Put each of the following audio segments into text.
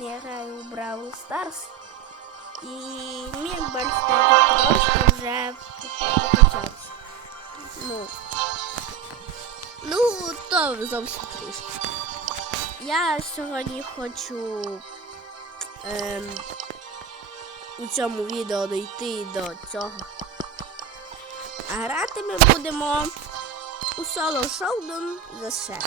Я граю у Brawl Stars. І мій бальстик просто вже почався. Ну, ну, то зовсім трішки. Я сьогодні хочу ем, у цьому відео дійти до цього. А грати ми будемо у соло Шоудон за ще.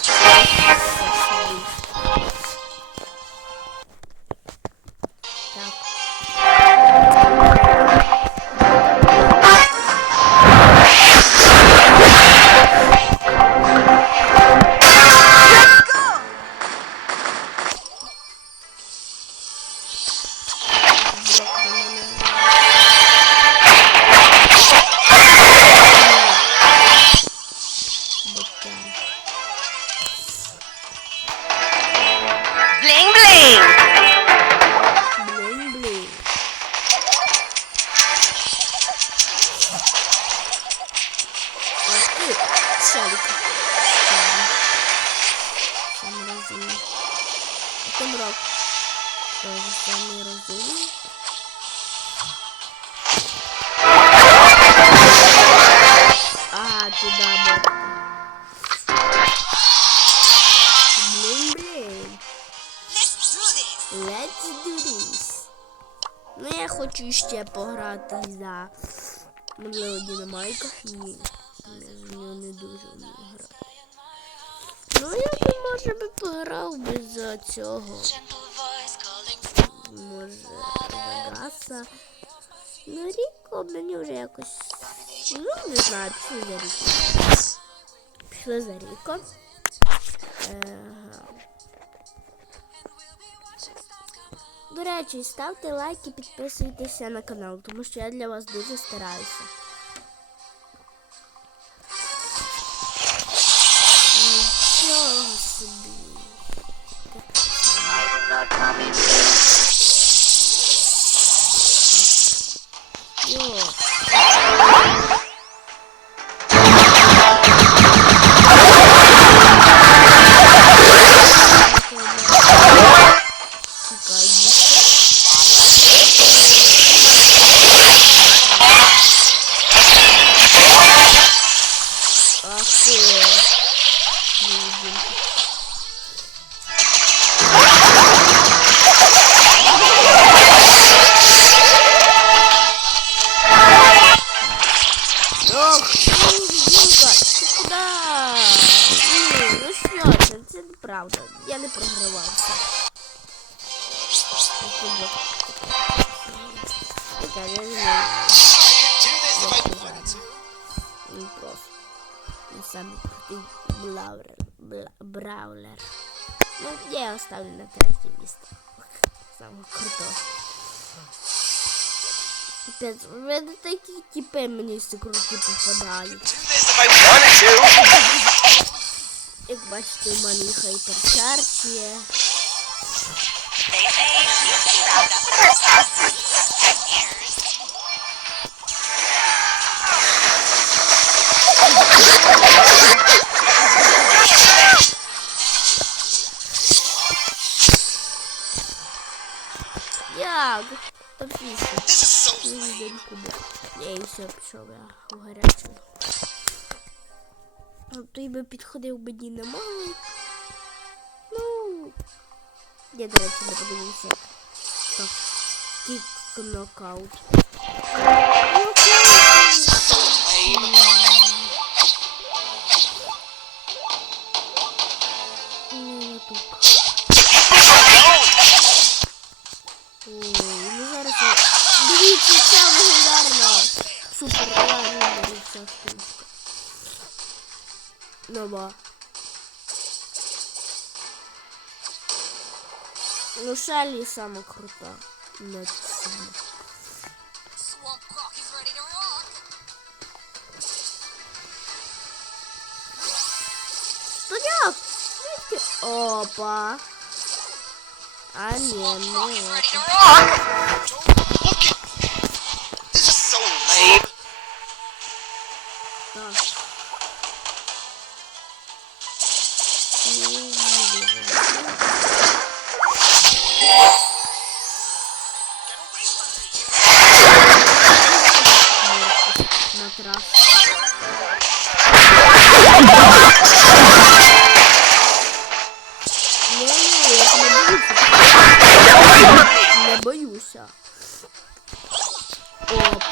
Ще пограти за можливо Дінамайка. Ні. Я нього не дуже вмію грати. Ну я б може би пограв би за цього. Може за Гаса. Ну Ріко мені вже якось. Ну не знаю, пішли за Ріко. Пішли за Ріко. Ага. До речі, ставте і підписуйтеся на канал, тому що я для вас дуже стараюся. Нічого собі. Йо. Неправда. Я не програвався. Я не знаю. Він самий крутий блаулер. Бла, браулер. Ну, я его ставлю на третье место. Самый крутой. Попадають. Do this if I wanted to. Як бачите, у мене хайперчарч. Так пісня. День кубок. Я і все пішов я у гарячому. Той би підходив мені на малий. Ну. Я, до речі, не подивився. Так. Кік. Нокаут. Ну нема. Ну, Шелли самая крутая. Нет, Студент! Опа! А не, ну...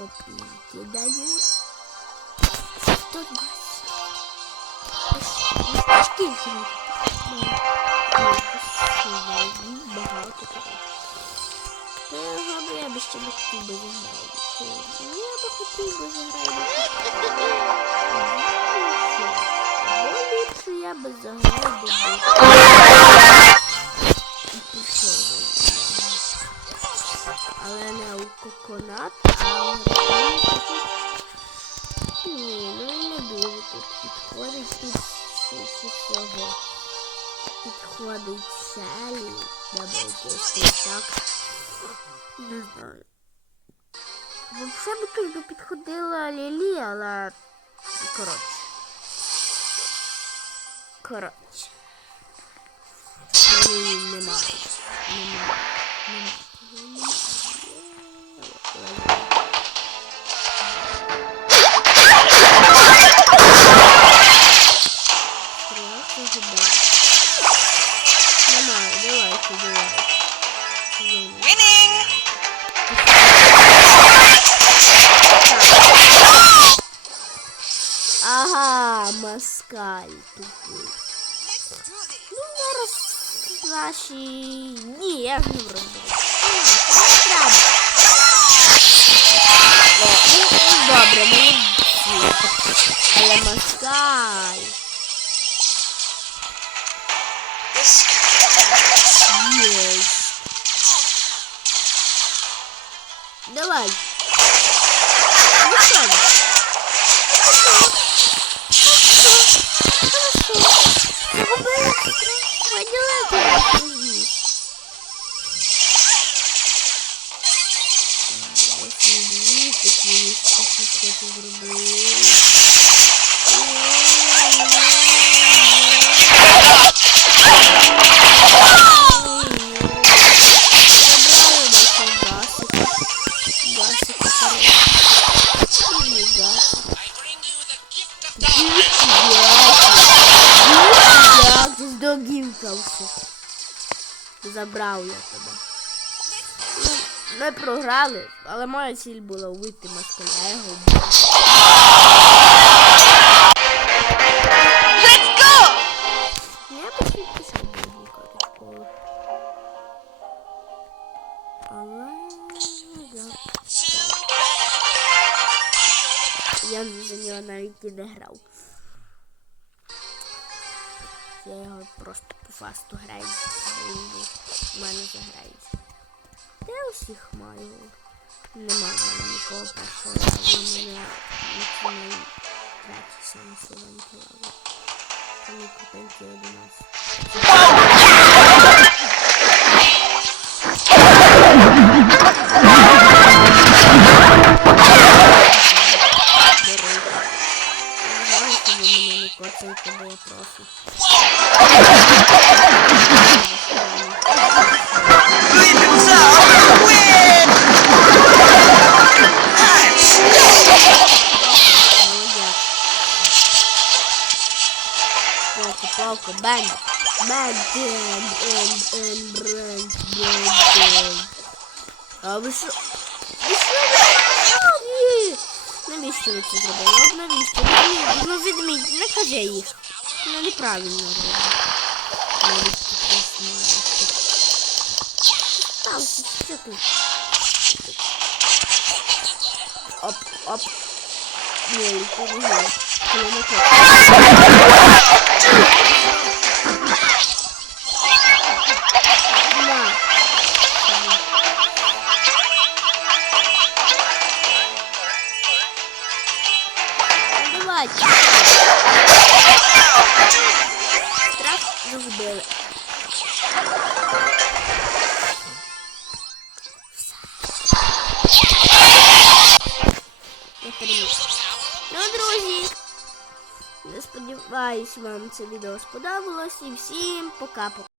Копійки дають. 120. Скільки ми Багато коротше. Та я би ще не хотів би заграти. Я би хотів я би заграв. Ні, ну не дуже тут підходить під всього. Підходить якось не так. Не знаю. Взагалі тут би підходила Лілі, але коротше. Коротше. Лілі немає. Немає. Немає. Москаль тупий. Ну, зараз наші... Ні, я ж не розберу. Ну, добре. Але get Давай. Zabrał ja tebe. Ми програли, але моя ціль була вбити москаля, я його вбив. Let's! Я б ще пішов до. Але. Я за нього навіть і не грав. Я його просто по фасту граю. Він в мене заграється. Я усіх маю. Нема в мене нікого першого разу. У мене починає третій саме словенький лаву. Там і крутенький 11. Знаю, що ви мене не коцаєте, бо я Палка, палка, бэнг. Бэнг, бэнг, бэнг, бэнг, бэнг, бэнг, бэнг. А ви що? Ви що ви? Навіщо ви це зробили? От навіщо? Ну, Ну, відміть, не кажи їх. Ну, неправильно робить. Навіть таке смає. Там, що ти? Оп, оп. Ні, ти не знаю. Коли не Сподіваюсь, вам це відео сподобалось і всім пока-пока.